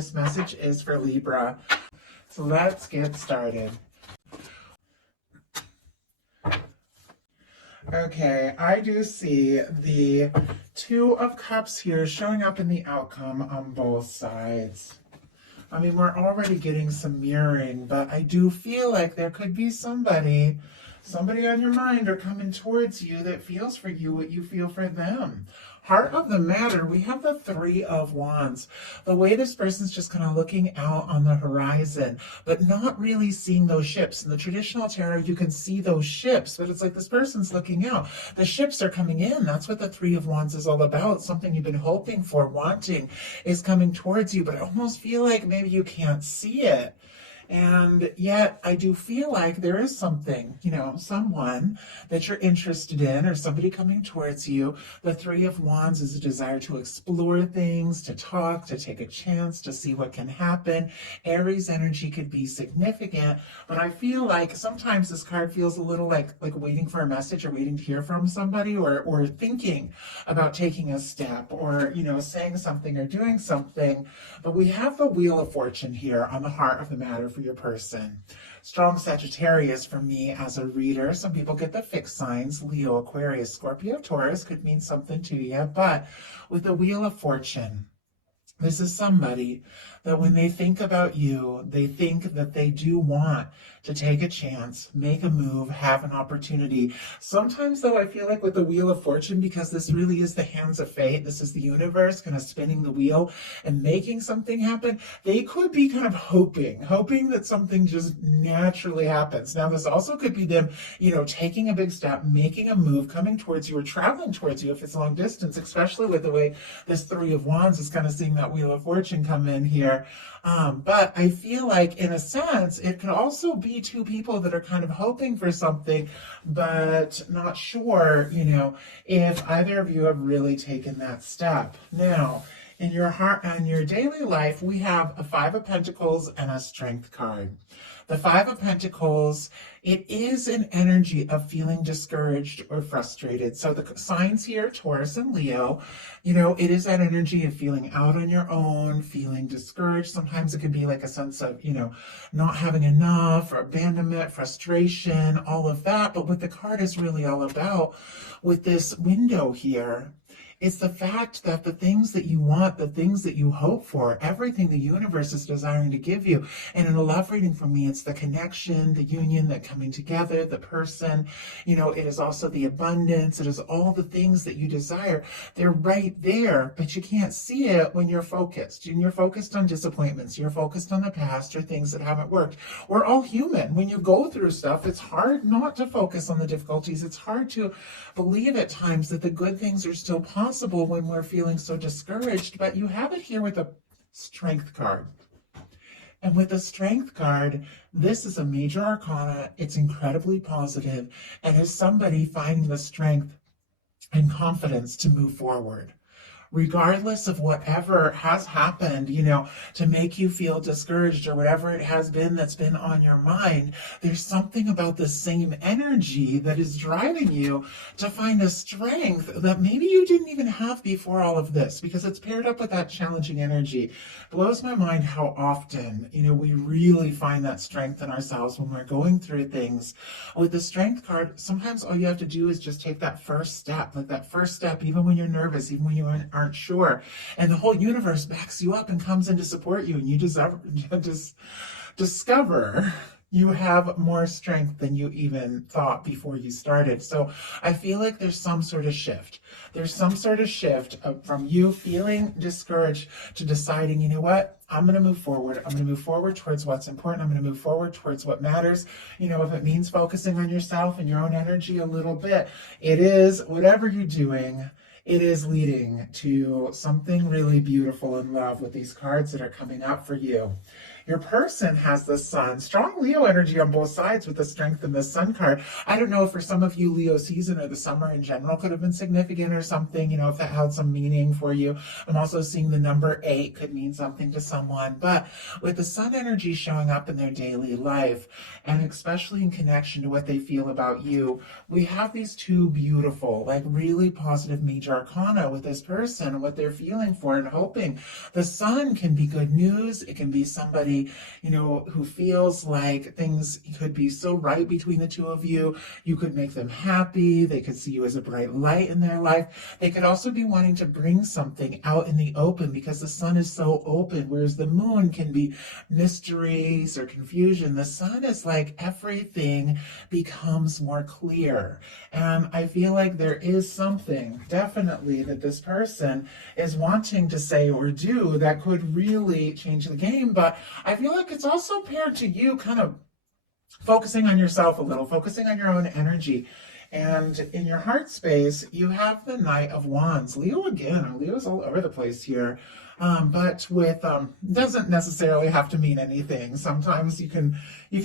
this message is for Libra. So let's get started. Okay, I do see the Two of Cups here showing up in the outcome on both sides. I mean, we're already getting some mirroring, but I do feel like there could be somebody on your mind or coming towards you that feels for you what you feel for them. Heart of the matter, we have the Three of Wands. The way this person's just kind of looking out on the horizon, but not really seeing those ships. In the traditional tarot, you can see those ships, but it's like this person's looking out. The ships are coming in. That's what the Three of Wands is all about. Something you've been hoping for, wanting, is coming towards you, but I almost feel like maybe you can't see it. And yet I do feel like there is something, someone that you're interested in or somebody coming towards you. The Three of Wands is a desire to explore things, to talk, to take a chance, to see what can happen. Aries energy could be significant, but I feel like sometimes this card feels a little like waiting for a message or waiting to hear from somebody or thinking about taking a step or, saying something or doing something. But we have the Wheel of Fortune here on the heart of the matter for your person. Strong Sagittarius for me as a reader. Some people get the fixed signs. Leo, Aquarius, Scorpio, Taurus could mean something to you. But with the Wheel of Fortune, this is somebody that when they think about you, they think that they do want to take a chance, make a move, have an opportunity. Sometimes, though, I feel like with the Wheel of Fortune, because this really is the hands of fate, this is the universe kind of spinning the wheel and making something happen, they could be kind of hoping that something just naturally happens. Now, this also could be them, taking a big step, making a move, coming towards you or traveling towards you if it's long distance, especially with the way this Three of Wands is kind of seeing that Wheel of Fortune come in here. But I feel like, in a sense, it could also be two people that are kind of hoping for something, but not sure, if either of you have really taken that step. Now, in your heart and your daily life, we have a Five of Pentacles and a Strength card. The Five of Pentacles, it is an energy of feeling discouraged or frustrated. So the signs here, Taurus and Leo, it is that energy of feeling out on your own, feeling discouraged. Sometimes it could be like a sense of, not having enough or abandonment, frustration, all of that. But what the card is really all about with this window here, it's the fact that the things that you want, the things that you hope for, everything the universe is desiring to give you. And in a love reading for me, it's the connection, the union, the coming together, the person. It is also the abundance. It is all the things that you desire. They're right there, but you can't see it when you're focused. And you're focused on disappointments. You're focused on the past or things that haven't worked. We're all human. When you go through stuff, it's hard not to focus on the difficulties. It's hard to believe at times that the good things are still possible when we're feeling so discouraged, but you have it here with a Strength card. And with the Strength card, this is a major arcana. It's incredibly positive and is somebody finding the strength and confidence to move forward. Regardless of whatever has happened, to make you feel discouraged or whatever it has been that's been on your mind, there's something about the same energy that is driving you to find a strength that maybe you didn't even have before all of this, because it's paired up with that challenging energy. It blows my mind how often, we really find that strength in ourselves when we're going through things. With the Strength card, sometimes all you have to do is just take that first step, even when you're nervous, even when you aren't sure, and the whole universe backs you up and comes in to support you, and you discover you have more strength than you even thought before you started. So I feel like there's some sort of shift. There's some sort of shift from you feeling discouraged to deciding, what? I'm going to move forward. I'm going to move forward towards what's important. I'm going to move forward towards what matters. If it means focusing on yourself and your own energy a little bit, it is, whatever you're doing, it is leading to something really beautiful in love with these cards that are coming up for you. Your person has the Sun. Strong Leo energy on both sides with the Strength and the Sun card. I don't know if for some of you Leo season or the summer in general could have been significant or something, if that held some meaning for you. I'm also seeing the number 8 could mean something to someone. But with the Sun energy showing up in their daily life, and especially in connection to what they feel about you, we have these two beautiful, really positive major arcana with this person, what they're feeling for and hoping. The sun can be good news. It can be somebody, who feels like things could be so right between the two of you. You could make them happy. They could see you as a bright light in their life. They could also be wanting to bring something out in the open because the sun is so open, whereas the moon can be mysteries or confusion. The sun is like everything becomes more clear. And I feel like there is something definitely that this person is wanting to say or do that could really change the game. But I feel like it's also paired to you kind of focusing on yourself a little, focusing on your own energy. And in your heart space, you have the Knight of Wands. Leo again. Leo's all over the place here. But with doesn't necessarily have to mean anything. Sometimes you can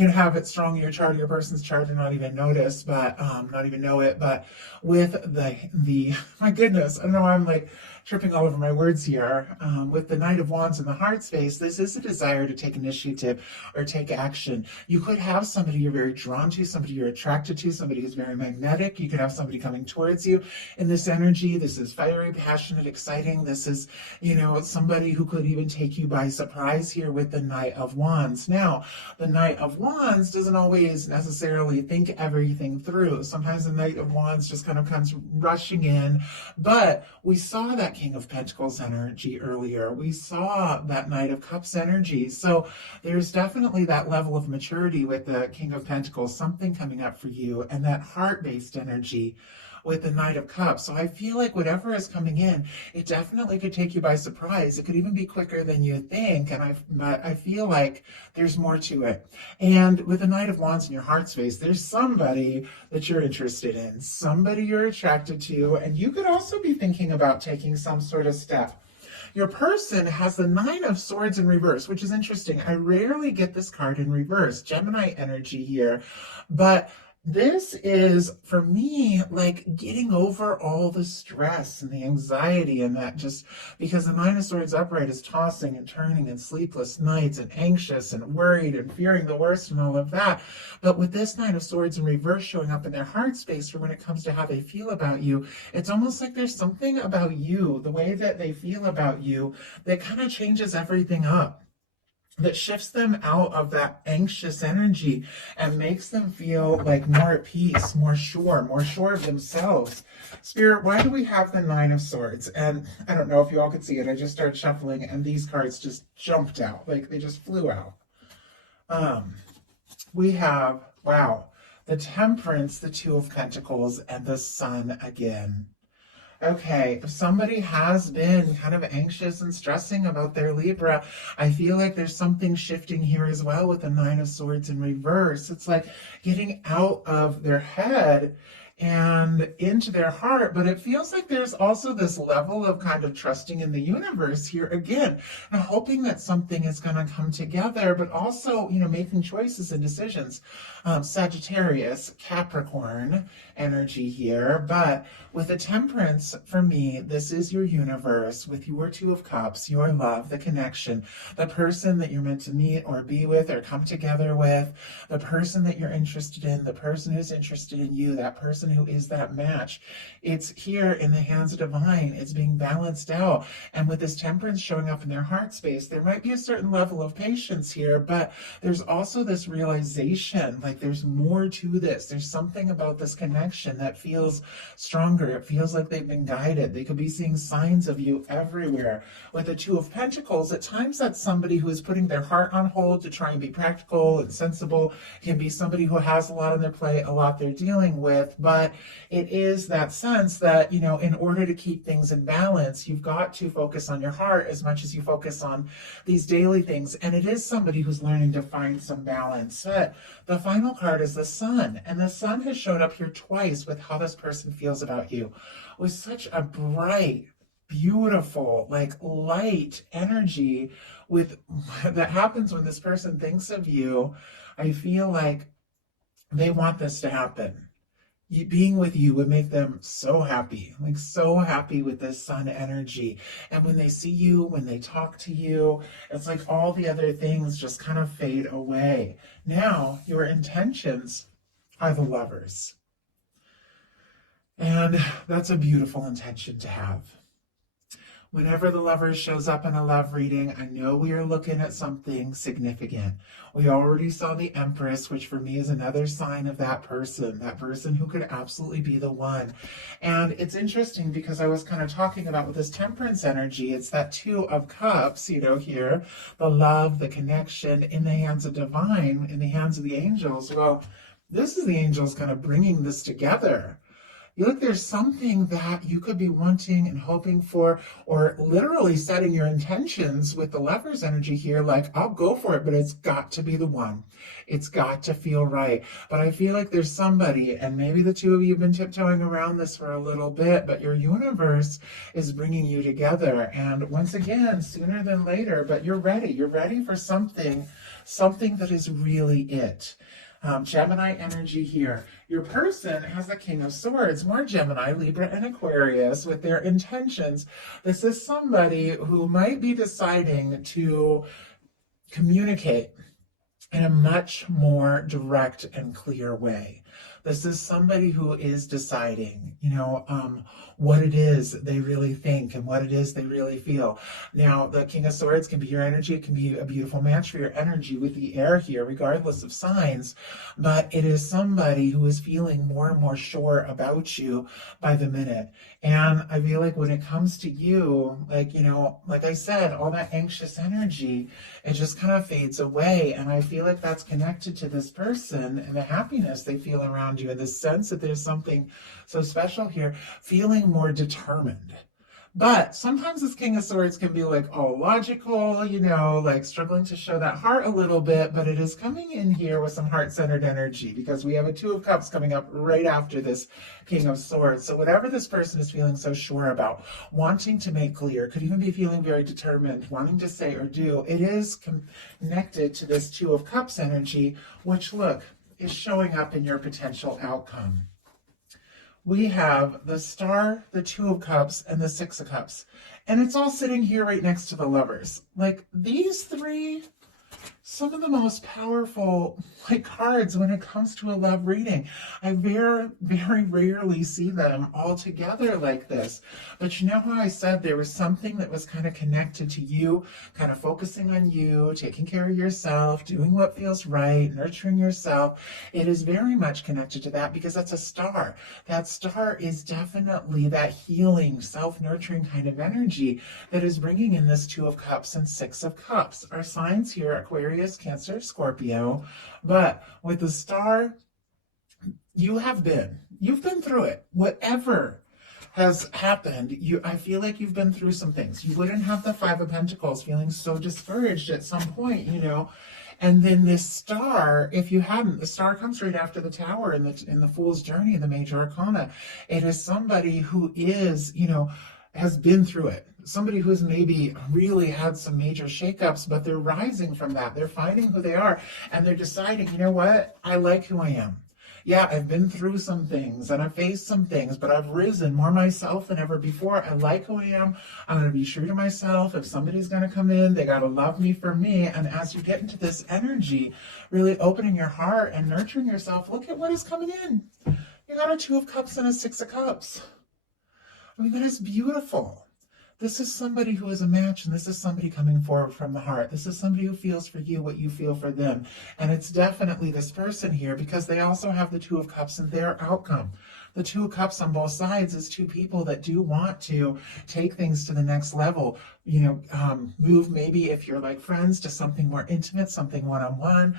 have it strong in your chart, your person's chart, and not even notice, but not even know it. But with the my goodness, I don't know why I'm like tripping all over my words here. With the Knight of Wands in the heart space, this is a desire to take initiative or take action. You could have somebody you're very drawn to, somebody you're attracted to, somebody who's very magnetic. You could have somebody coming towards you in this energy. This is fiery, passionate, exciting. This is, somebody who could even take you by surprise here with the Knight of Wands. Now, the Knight of Wands doesn't always necessarily think everything through. Sometimes the Knight of Wands just kind of comes rushing in, but we saw that King of Pentacles energy earlier. We saw that Knight of Cups energy. So there's definitely that level of maturity with the King of Pentacles, something coming up for you, and that heart-based energy with the Knight of Cups. So I feel like whatever is coming in, it definitely could take you by surprise. It could even be quicker than you think. But I feel like there's more to it. And with the Knight of Wands in your heart space, there's somebody that you're interested in, somebody you're attracted to, and you could also be thinking about taking some sort of step. Your person has the Nine of Swords in reverse, which is interesting. I rarely get this card in reverse, Gemini energy here, but this is, for me, like getting over all the stress and the anxiety and that, just because the Nine of Swords upright is tossing and turning and sleepless nights and anxious and worried and fearing the worst and all of that. But with this Nine of Swords in reverse showing up in their heart space for when it comes to how they feel about you, it's almost like there's something about you, the way that they feel about you, that kind of changes everything up, that shifts them out of that anxious energy and makes them feel like more at peace, more sure of themselves. Spirit, why do we have the Nine of Swords? And I don't know if you all could see it. I just started shuffling and these cards just jumped out. Like they just flew out. We have, wow, the Temperance, the Two of Pentacles, and the Sun again. Okay, if somebody has been kind of anxious and stressing about their Libra, I feel like there's something shifting here as well with the Nine of Swords in reverse. It's like getting out of their head and into their heart, but it feels like there's also this level of kind of trusting in the universe here again, and hoping that something is going to come together, but also, making choices and decisions. Sagittarius, Capricorn energy here, but with the Temperance, for me, this is your universe with your Two of Cups, your love, the connection, the person that you're meant to meet or be with or come together with, the person that you're interested in, the person who's interested in you, that person who is that match. It's here in the hands of divine. It's being balanced out. And with this Temperance showing up in their heart space, there might be a certain level of patience here, but there's also this realization, like there's more to this. There's something about this connection that feels stronger. It feels like they've been guided. They could be seeing signs of you everywhere. With the Two of Pentacles, at times that's somebody who is putting their heart on hold to try and be practical and sensible. It can be somebody who has a lot on their plate, a lot they're dealing with, but it is that sense that, in order to keep things in balance, you've got to focus on your heart as much as you focus on these daily things. And it is somebody who's learning to find some balance. But the final card is the Sun, and the Sun has showed up here twice with how this person feels about you, with such a bright, beautiful, like light energy with that happens when this person thinks of you. I feel like they want this to happen. Being with you would make them so happy, like so happy with this Sun energy. And when they see you, when they talk to you, it's like all the other things just kind of fade away. Now, your intentions are the Lovers. And that's a beautiful intention to have. Whenever the lover shows up in a love reading, I know we are looking at something significant. We already saw the Empress, which for me is another sign of that person who could absolutely be the one. And it's interesting because I was kind of talking about with this Temperance energy, it's that Two of Cups, here, the love, the connection in the hands of divine, in the hands of the angels. Well, this is the angels kind of bringing this together. You look, there's something that you could be wanting and hoping for, or literally setting your intentions with the Lover's energy here, like, I'll go for it, but it's got to be the one. It's got to feel right. But I feel like there's somebody, and maybe the two of you have been tiptoeing around this for a little bit, but your universe is bringing you together. And once again, sooner than later, but you're ready. You're ready for something that is really it. Gemini energy here. Your person has the King of Swords, more Gemini, Libra, and Aquarius with their intentions. This is somebody who might be deciding to communicate in a much more direct and clear way. This is somebody who is deciding, what it is they really think and what it is they really feel. Now, the King of Swords can be your energy. It can be a beautiful match for your energy with the air here, regardless of signs. But it is somebody who is feeling more and more sure about you by the minute. And I feel like when it comes to you, like I said, all that anxious energy, it just kind of fades away. And I feel like that's connected to this person and the happiness they feel around you and the sense that there's something so special here, feeling more determined. But sometimes this King of Swords can be like all logical, like struggling to show that heart a little bit, but it is coming in here with some heart-centered energy because we have a Two of Cups coming up right after this King of Swords. So whatever this person is feeling so sure about, wanting to make clear, could even be feeling very determined, wanting to say or do, it is connected to this Two of Cups energy, which, look, is showing up in your potential outcome. We have the Star, the Two of Cups, and the Six of Cups. And it's all sitting here right next to the Lovers. Like, these three, some of the most powerful cards when it comes to a love reading. I very, very rarely see them all together like this. But you know how I said there was something that was kind of connected to you, kind of focusing on you, taking care of yourself, doing what feels right, nurturing yourself. It is very much connected to that because that's a star. That star is definitely that healing, self-nurturing kind of energy that is bringing in this Two of Cups and Six of Cups. Our signs here, Aquarius, Cancer, Scorpio. But with the star, you've been through it. Whatever has happened, I feel like you've been through some things. You wouldn't have the Five of Pentacles feeling so discouraged at some point, And then this star, if you hadn't, the star comes right after the Tower in the Fool's Journey, the Major Arcana. It is somebody who is, has been through it. Somebody who's maybe really had some major shakeups, but they're rising from that. They're finding who they are, and they're deciding, you know what? I like who I am. Yeah, I've been through some things, and I've faced some things, but I've risen more myself than ever before. I like who I am. I'm going to be true to myself. If somebody's going to come in, they got to love me for me. And as you get into this energy, really opening your heart and nurturing yourself, look at what is coming in. You got a Two of Cups and a Six of Cups. I mean, that is beautiful. This is somebody who is a match, and this is somebody coming forward from the heart. This is somebody who feels for you what you feel for them. And it's definitely this person here because they also have the Two of Cups and their outcome. The Two of Cups on both sides is two people that do want to take things to the next level. Move maybe if you're like friends to something more intimate, something one-on-one,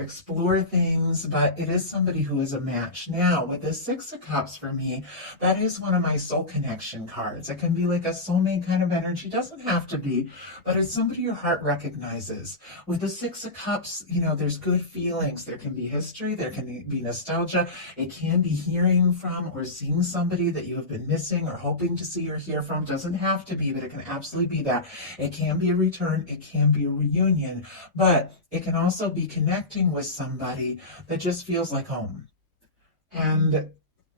explore things, but it is somebody who is a match. Now, with the Six of Cups for me, that is one of my soul connection cards. It can be like a soulmate kind of energy. Doesn't have to be, but it's somebody your heart recognizes. With the Six of Cups, there's good feelings. There can be history. There can be nostalgia. It can be hearing from or seeing somebody that you have been missing or hoping to see or hear from. Doesn't have to be, but it can absolutely be that. It can be a return. It can be a reunion, but it can also be connecting with somebody that just feels like home. And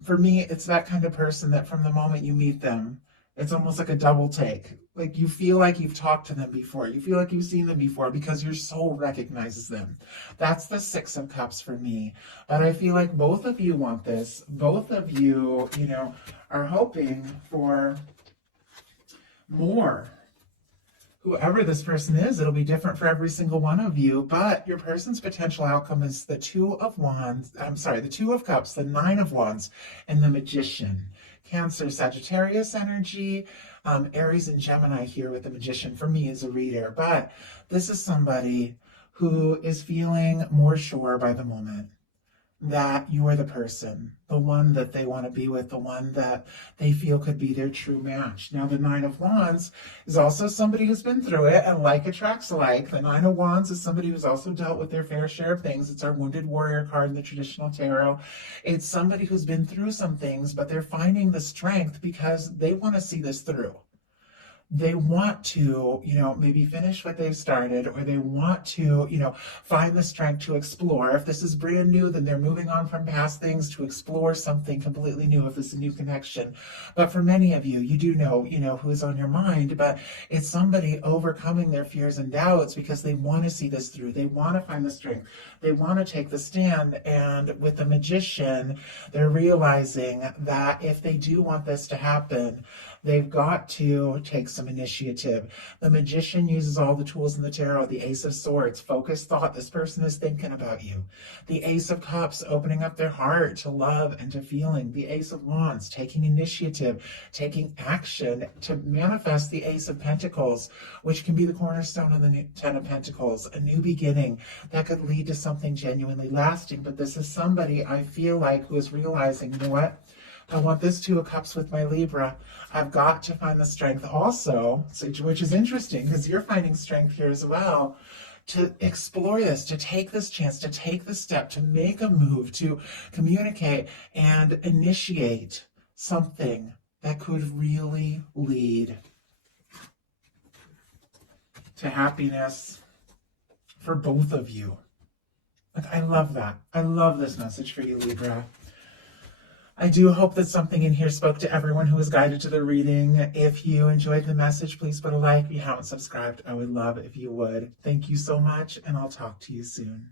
for me, it's that kind of person that from the moment you meet them, it's almost like a double take. Like you feel like you've talked to them before. You feel like you've seen them before because your soul recognizes them. That's the Six of Cups for me. But I feel like both of you want this. Both of you, are hoping for more. Whoever this person is, it'll be different for every single one of you, but your person's potential outcome is the Two of Cups, the Nine of Wands, and the Magician. Cancer, Sagittarius energy, Aries and Gemini here with the Magician for me as a reader, but this is somebody who is feeling more sure by the moment that you are the person, the one that they want to be with, the one that they feel could be their true match. Now, the Nine of Wands is also somebody who's been through it, and like attracts like. The Nine of Wands is somebody who's also dealt with their fair share of things. It's our Wounded Warrior card in the traditional tarot. It's somebody who's been through some things, but they're finding the strength because they want to see this through. They want to, maybe finish what they've started, or they want to, find the strength to explore. If this is brand new, then they're moving on from past things to explore something completely new if it's a new connection. But for many of you, you do know, who's on your mind, but it's somebody overcoming their fears and doubts because they want to see this through. They want to find the strength. They want to take the stand. And with the Magician, they're realizing that if they do want this to happen, they've got to take some initiative. The Magician uses all the tools in the tarot. The Ace of Swords, focused thought. This person is thinking about you. The Ace of Cups, opening up their heart to love and to feeling. The Ace of Wands, taking initiative, taking action to manifest the Ace of Pentacles, which can be the cornerstone of the Ten of Pentacles, a new beginning that could lead to something genuinely lasting. But this is somebody, I feel like, who is realizing, you know what? I want this Two of Cups with my Libra. I've got to find the strength also, which is interesting because you're finding strength here as well, to explore this, to take this chance, to take the step, to make a move, to communicate and initiate something that could really lead to happiness for both of you. Like, I love that. I love this message for you, Libra. I do hope that something in here spoke to everyone who was guided to the reading. If you enjoyed the message, please put a like. If you haven't subscribed, I would love if you would. Thank you so much, and I'll talk to you soon.